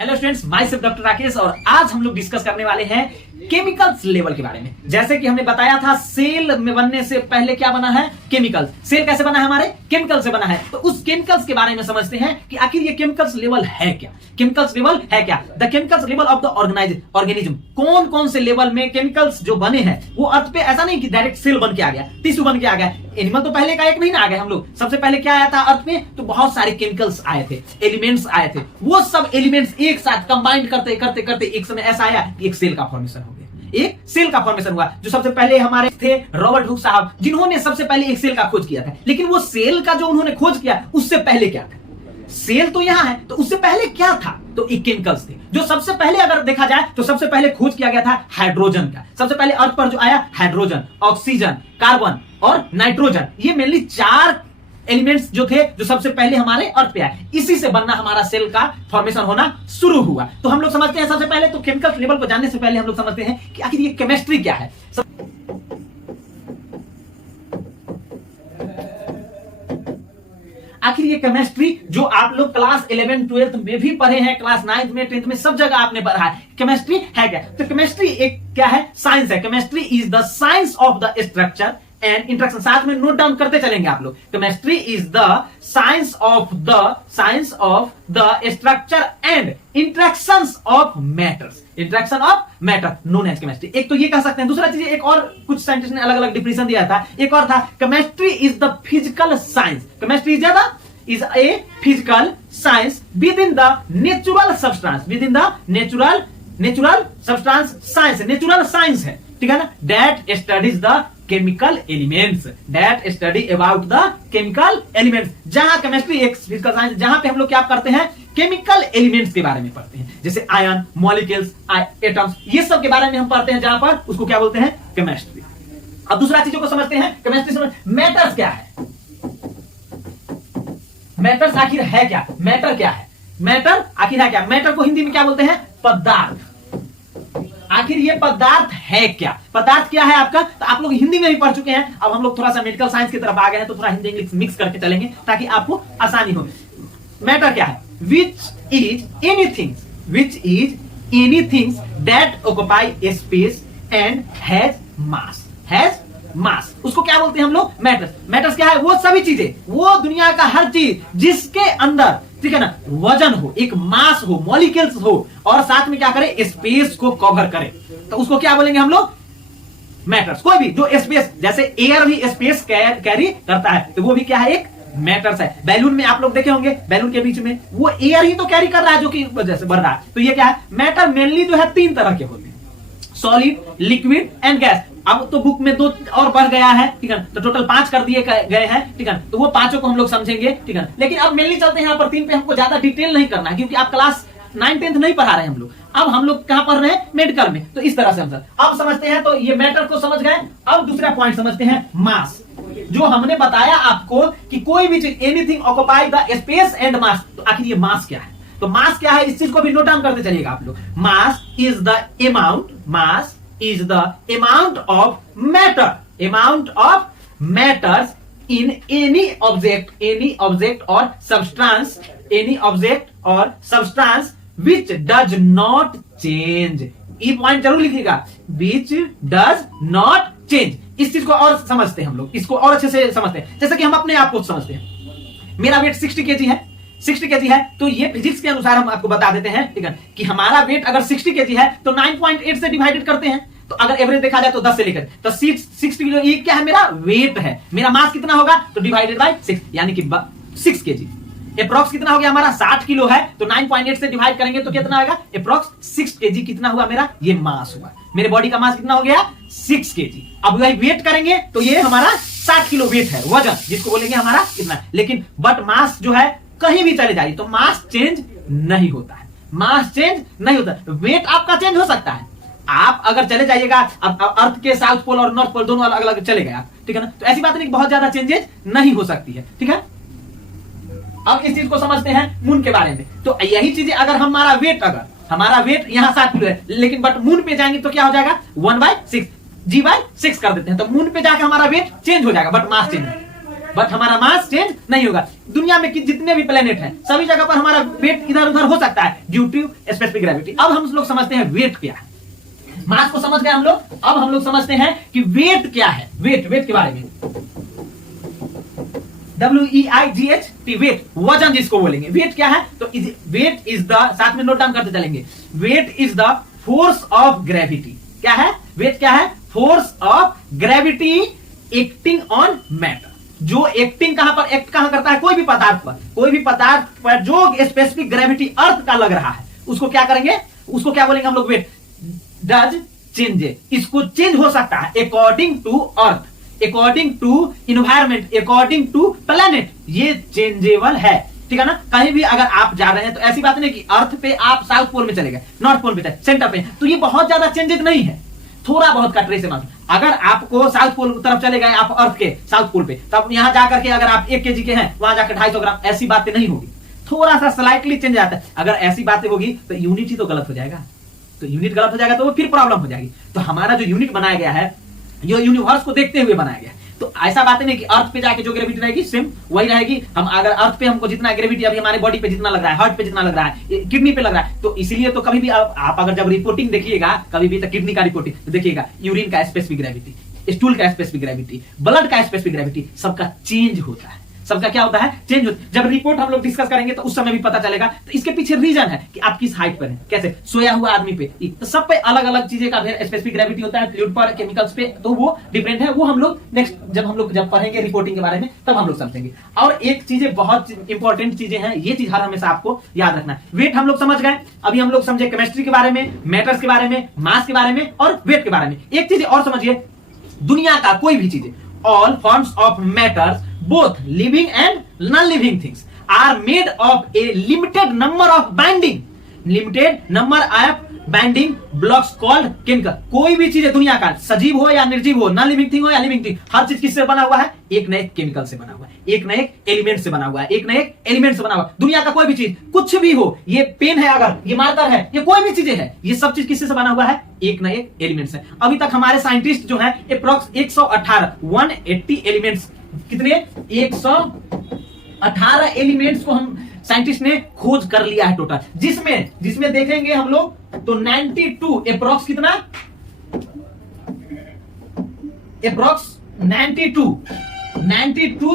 Hello students, my self doctor Rakesh और आज हम लोग डिस्कस करने वाले हैं केमिकल्स लेवल के बारे में। जैसे कि हमने बताया था सेल में बनने से पहले क्या बना है, केमिकल्स। सेल कैसे बना है, हमारे केमिकल से बना है। तो उस केमिकल्स के बारे में समझते हैं कि आखिर ये केमिकल्स लेवल है क्या। केमिकल्स लेवल है क्या, the chemicals level of the organism. कौन कौन से लेवल में केमिकल्स जो बने हैं वो अर्थ पे ऐसा नहीं कि डायरेक्ट सेल बन के आ गया, टिश्यू बन के आ गया। एनिमल तो पहले का एक नहीं ना आ गए हम लोग। सबसे पहले क्या आया था अर्थ में, तो बहुत सारे केमिकल्स आए थे, एलिमेंट्स आए थे। वो सब एलिमेंट्स एक साथ कंबाइंड करते करते करते एक समय ऐसा आया कि एक सेल का फॉर्मेशन हो गया। एक सेल का फॉर्मेशन हुआ। जो सबसे पहले हमारे थे रॉबर्ट हुक साहब, जिन्होंने सबसे पहले एक सेल का खोज किया था। लेकिन वो सेल का जो उन्होंने खोज किया उससे पहले क्या था, सेल तो यहां है तो उससे पहले क्या था, तो एक केमिकल्स थे। जो सबसे पहले अगर देखा जाए तो सबसे पहले खोज किया गया था हाइड्रोजन का। सबसे पहले अर्थ पर जो आया हाइड्रोजन, ऑक्सीजन, कार्बन और नाइट्रोजन। ये मेनली चार एलिमेंट्स जो थे जो सबसे पहले हमारे अर्थ पे आए। इसी से बनना हमारा सेल का फॉर्मेशन होना शुरू हुआ। तो हम लोग समझते हैं सबसे पहले तो केमिकल लेवल को जानने से पहले हम लोग समझते हैं कि आखिर ये केमिस्ट्री क्या है। आखिर ये केमिस्ट्री जो आप लोग क्लास 11 12 में भी पढ़े हैं, क्लास 9 में 10th में सब जगह आपने पढ़ा है। केमिस्ट्री है क्या, तो केमिस्ट्री एक क्या है, साइंस है। Chemistry is the science of the structure and interaction. साथ में नोट डाउन करते चलेंगे आप लोग। Chemistry is the science of the structure and interactions of matters. Interaction of matter known as chemistry. एक तो ये कह सकते हैं। दूसरा चीज एक और कुछ साइंटिस्ट ने अलग अलग डिफिनेशन दिया था। एक और था, chemistry is the physical science. Chemistry is a physical science within the natural substance, within the natural substance science, natural science है, ठीक है ना। that studies the chemical elements, that study about the chemical elements। जहां chemistry एक physical science, जहां पे हम लोग क्या करते हैं, केमिकल एलिमेंट्स के बारे में पढ़ते हैं। जैसे आयन, मॉलिक्यूल्स, एटम्स, ये सब के बारे में हम पढ़ते हैं। जहां पर उसको क्या बोलते हैं, केमिस्ट्री। अब दूसरा चीजों को समझते हैं। केमिस्ट्री समझ, मैटर्स क्या है, मैटर्स आखिर है क्या, मैटर क्या है, मैटर आखिर है क्या। मैटर को हिंदी में क्या बोलते हैं, पदार्थ। आखिर ये पदार्थ है क्या, पदार्थ क्या है आपका। तो आप लोग हिंदी में भी पढ़ चुके हैं। अब हम लोग थोड़ा सा मेडिकल साइंस की तरफ आ गए हैं तो थोड़ा हिंदी इंग्लिश मिक्स करके चलेंगे ताकि आपको आसानी हो। मैटर क्या है, which is anything that occupy space and has मास। उसको क्या बोलते हैं हम लोग, मैटर्स। मैटर्स क्या है, वो सभी चीजें, वो दुनिया का हर चीज जिसके अंदर, ठीक है ना, वजन हो, एक मास हो, मॉलिक्यूल्स हो और साथ में क्या करे, स्पेस को कवर करे, तो उसको क्या बोलेंगे हम लोग, मैटर्स। कोई भी जो स्पेस, जैसे एयर भी स्पेस कैरी करता है तो वो भी क्या है, एक मैटर्स है। बैलून में आप लोग देखे होंगे, बैलून के बीच में वो एयर ही तो कैरी कर रहा है जो कि वजह से बढ़ रहा है। तो ये क्या है, मैटर मेनली जो है तीन तरह के होते हैं, सॉलिड, लिक्विड एंड गैस। अब तो बुक में दो और बढ़ गया है, ठीक है, तो टोटल 5 कर दिए गए हैं, ठीक है। तो वो पांचों को हम लोग समझेंगे, ठीक है। लेकिन अब मेनली चलते हैं यहाँ पर 3 पे। हमको ज्यादा डिटेल नहीं करना है क्योंकि आप क्लास 9 10th नहीं पढ़ा रहे हैं हम लोग। अब हम लोग कहां पढ़ रहे हैं, मेडिकल में। तो इस तरह से हम अब समझते हैं। तो ये मैटर को समझ गए। अब दूसरा पॉइंट समझते हैं, मास। जो हमने बताया आपको कि कोई भी चीज, anything occupy the space and mass. तो आखिर ये मास क्या है, तो मास क्या है, इस चीज को भी नोट डाउन करते चलिएगा आप लोग। Mass is the amount of matters in any object or substance which does not change। ये पॉइंट जरूर लिखिएगा, which does not change। इस चीज को और समझते हैं हम लोग, इसको और अच्छे से समझते हैं। जैसे कि हम अपने आप को समझते हैं, मेरा वेट 60 kg है, 60 kg है, तो ये फिजिक्स के अनुसार हम आपको बता देते हैं, ठीक है, कि हमारा वेट अगर 60 kg है तो 9.8 से डिवाइडेड करते हैं। तो अगर एवरेज देखा जाए तो 10 से लेकर तो 60 किलो, ये क्या है, मेरा वेट है। मेरा मास कितना होगा, तो डिवाइडेड बाय 6 यानी कि 6 kg। अप्रॉक्स कितना हो गया हमारा, 60 किलो है, तो 9.8 से डिवाइड करेंगे तो कितना आएगा, अप्रॉक्स 6 kg। कितना हुआ मेरा, ये मास हुआ। मेरे बॉडी का मास कितना हो गया, 6 kg। अब वही वेट करेंगे तो ये हमारा 60 किलो वेट है, वजन जिसको बोलेंगे हमारा कितना। लेकिन बट मास जो है कहीं भी चले जाइए तो मास चेंज नहीं होता है, मास चेंज नहीं होता। वेट आपका चेंज हो सकता है, आप अगर चले जाइएगा, अब अर्थ के साउथ पोल और नॉर्थ पोल दोनों अलग अलग चले गए आप, ठीक है ना, तो ऐसी बात नहीं, बहुत ज्यादा चेंजेस नहीं हो सकती है, ठीक है। अब इस चीज को समझते हैं मून के बारे में। तो यही चीजें, अगर हमारा वेट यहाँ 7 किलो है, लेकिन बट मून पे जाएंगे तो क्या हो जाएगा, 1/6 G/6 कर देते हैं, तो मून पे जाकर हमारा वेट चेंज हो जाएगा बट मास चेंज नहीं। बट हमारा मास चेंज नहीं होगा। दुनिया में जितने भी प्लेनेट हैं सभी जगह पर हमारा वेट इधर उधर हो सकता है ड्यू टू स्पेसिफिक ग्रेविटी। अब हम लोग समझते हैं वेट क्या है। मास को समझ गए हम लोग, अब हम लोग समझते हैं कि वेट क्या है। वेट के बारे में WEIGHT, वेट, वजन जिसको बोलेंगे। वेट क्या है? तो वेट इज द, साथ में नोट डाउन करते चलेंगे, weight is the force of gravity. क्या है? वेट क्या है? Force of gravity acting on matter. जो एक्टिंग कहां पर, एक्ट कहां करता है? कोई भी पदार्थ पर, कोई भी पदार्थ पर जो स्पेसिफिक ग्रेविटी अर्थ का लग रहा है उसको क्या करेंगे? उसको क्या बोलेंगे हम लोग? Weight does change. इसको चेंज हो सकता है according to earth, according to environment, according to planet. ये चेंजेबल है, ठीक है ना। कहीं भी अगर आप जा रहे हैं तो ऐसी बात नहीं कि अर्थ पे आप साउथ पोल में चले गए, नॉर्थ पोल पे, सेंटर पे, तो ये बहुत ज्यादा चेंजेस नहीं है, थोड़ा बहुत का ट्रेस है मात्र। अगर आपको साउथ पोल की तरफ चले गए आप अर्थ के साउथ पोल पे, तब यहां जाकर के अगर आप 1 केजी के हैं वहां जाकर 250 ग्राम, ऐसी बातें नहीं होगी, थोड़ा सा स्लाइटली चेंज आता है। अगर ऐसी बातें होगी तो यूनिट ही तो गलत हो जाएगा, तो यूनिट गलत हो जाएगा तो वो फिर प्रॉब्लम हो जाएगी। तो हमारा जो यूनिट बनाया गया है ये यूनिवर्स को देखते हुए बनाया गया है। तो ऐसा बात नहीं कि अर्थ पे जाके जो ग्रेविटी रहेगी सेम वही रहेगी। हम अगर अर्थ पे हमको जितना ग्रेविटी अभी हमारे बॉडी पे जितना लग रहा है, हार्ट पे जितना लग रहा है, किडनी पे लग रहा है, तो इसीलिए तो कभी भी आप अगर जब रिपोर्टिंग देखिएगा कभी भी, तो किडनी का रिपोर्टिंग तो देखिएगा यूरिन का स्पेसिफिक ग्रेविटी, स्टूल का स्पेसिफिक ग्रेविटी, ब्लड का स्पेसिफिक ग्रेविटी, सबका चेंज होता है। सबका क्या होता है? चेंज होता है। जब रिपोर्ट हम लोग डिस्कस करेंगे तो उस समय भी पता चलेगा। तो इसके पीछे रीजन है कि आप किस हाइट पर हैं, कैसे सोया हुआ आदमी पे, तो सब पे अलग अलग चीजें का स्पेसिफिक ग्रेविटी होता है। फ्लूइड पर, केमिकल्स पे, तो वो डिफरेंट है। वो हम लोग नेक्स्ट जब पढ़ेंगे रिपोर्टिंग के बारे में तब हम लोग समझेंगे। और एक चीजें बहुत इंपॉर्टेंट चीजें हैं, ये चीज हर हमेशा आपको याद रखना है। वेट हम लोग समझ गए, अभी हम लोग समझे केमिस्ट्री के बारे में, मैटर्स के बारे में, मास के बारे में और वेट के बारे में। एक चीज और समझिए, दुनिया का कोई भी चीजें, all forms of matters, both living and non-living things, are made of a limited number of binding blocks called chemical। कोई भी चीज है दुनिया का, सजीव हो या निर्जीव हो, नॉन लिविंग थिंग हो या लिविंग थिंग, हर चीज किससे बना हुआ है? एक न एक केमिकल से बना हुआ है, एक न एक एलिमेंट से बना हुआ है, एक न एक एलिमेंट से बना हुआ है। दुनिया का कोई भी चीज, कुछ भी हो, ये पेन है, अगर ये मार्कर है, ये कोई भी चीजें है, ये सब चीज किससे बना हुआ है? एक न एक एलिमेंट से। अभी तक हमारे साइंटिस्ट जो है अप्रॉक्स 180 एलिमेंट्स, कितने? 118 एलिमेंट्स को हम साइंटिस्ट ने खोज कर लिया है टोटल, जिसमें देखेंगे हम लोग तो 92 अप्रॉक्स, कितना? अप्रॉक्स 92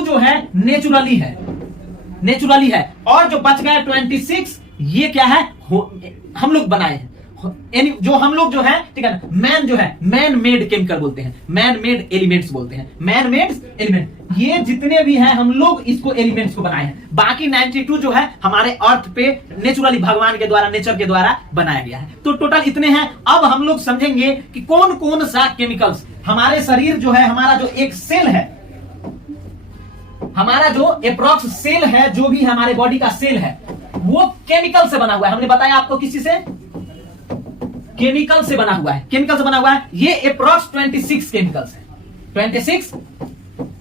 जो है नेचुरली है, और जो बच गए 26 ये क्या है? हम लोग बनाए हैं। जो हम लोग जो है, ठीक है ना, मैन मेड केमिकल बोलते हैं, मैन मेड एलिमेंट्स बोलते हैं, मैन मेड एलिमेंट। ये जितने भी हैं हम लोग इसको एलिमेंट्स को बनाए हैं। बाकी 92 जो है हमारे अर्थ पे नेचुरली भगवान के द्वारा, नेचर के द्वारा बनाया गया है। तो टोटल इतने हैं। अब हम लोग समझेंगे कि कौन कौन सा केमिकल्स हमारे शरीर जो है, हमारा जो एक सेल है, हमारा जो अप्रॉक्स सेल है, जो भी हमारे बॉडी का सेल है वो केमिकल से बना हुआ है। हमने बताया आपको किसी से, केमिकल से बना हुआ है, केमिकल से बना हुआ है। ये अप्रॉक्स 26 केमिकल्स है, 26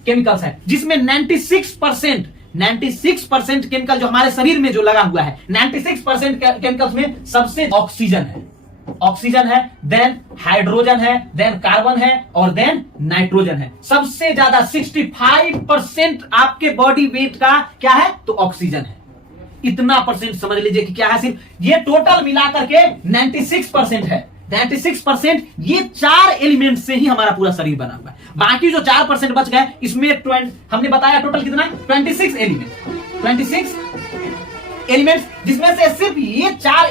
केमिकल्स है, जिसमें 96% केमिकल जो हमारे शरीर में जो लगा हुआ है, 96% केमिकल्स में सबसे ऑक्सीजन है, देन हाइड्रोजन है, देन कार्बन है और देन नाइट्रोजन है। सबसे ज्यादा 65% आपके बॉडी वेट का क्या है? तो ऑक्सीजन है। इतना परसेंट समझ लीजिए कि क्या है, सिर्फ ये टोटल मिलाकर के 96% है। 96% ये 4 एलिमेंट से ही हमारा पूरा शरीर बना हुआ है। बाकी जो 4% बच गए, इसमें हमने बताया टोटल कितना? 26 एलिमेंट्स, जिसमें से सिर्फ ये 4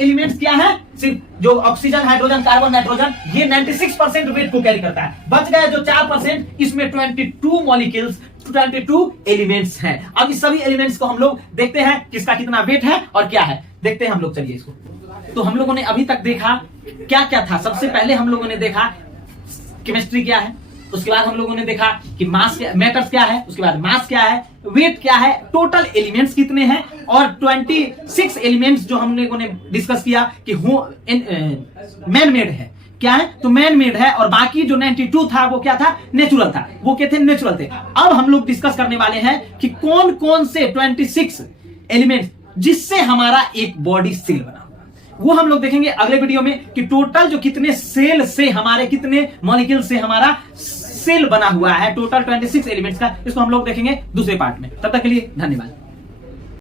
एलिमेंट्स क्या है? सिर्फ जो ऑक्सीजन, हाइड्रोजन, कार्बन, नाइट्रोजन, ये 96% वेट को कैरी करता है। बच गए जो 4%, इसमें 22 मॉलिक्यूल्स, 22 एलिमेंट्स हैं। अब इस सभी एलिमेंट्स को हम लोग देखते हैं किसका कितना वेट है और क्या है, देखते हैं हम लोग। चलिए इसको, तो हम लोगों ने अभी तक देखा क्या क्या था। सबसे पहले हम लोगों ने देखा केमिस्ट्री क्या है, उसके बाद हम लोगों ने देखा कि मास, मैटर्स क्या है, उसके बाद मास क्या है, वेट क्या है, टोटल एलिमेंट्स कितने हैं, और 26 एलिमेंट्स जो हम लोगों ने डिस्कस किया कि मैन मेड है। क्या है? तो मैन मेड है। और बाकी जो 92 था वो क्या था? नेचुरल था। वो क्या थे? नेचुरल थे। अब हम लोग डिस्कस करने वाले हैं कि कौन कौन से 26 एलिमेंट्स जिससे हमारा एक बॉडी सेल बना, वो हम लोग देखेंगे अगले वीडियो में कि टोटल जो कितने सेल से हमारे, कितने मॉलिक्यूल से हमारा सेल बना हुआ है टोटल 26 एलिमेंट्स का, इसको हम लोग देखेंगे दूसरे पार्ट में। तब तक के लिए धन्यवाद।